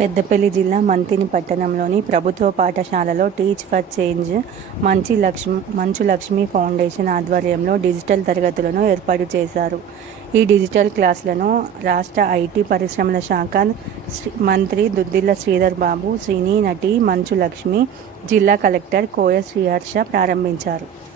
పెద్దపల్లి జిల్లా మంతిని పట్టణంలోని ప్రభుత్వ పాఠశాలలో టీచ్ ఫర్ చేంజ్ మంచి లక్ష్మి మంచు లక్ష్మి ఫౌండేషన్ ఆధ్వర్యంలో డిజిటల్ తరగతులను ఏర్పాటు చేశారు. ఈ డిజిటల్ క్లాసులను రాష్ట్ర ఐటీ పరిశ్రమల శాఖ శ్రీ- మంత్రి దుద్దిల్ల శ్రీధర్ బాబు సినీ నటి మంచు లక్ష్మి జిల్లా కలెక్టర్ కోయ శ్రీహర్ష ప్రారంభించారు.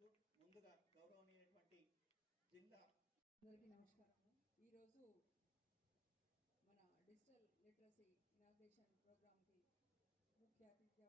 తెలియజేస్తూ ముందుగా గౌరవనీయటువంటి జిల్లా అందరికీ నమస్కారం. ఈరోజు మన డిజిటల్ లిటరసీ ఇనాగ్రేషన్ ప్రోగ్రామ్కి ముఖ్య అతిథిగా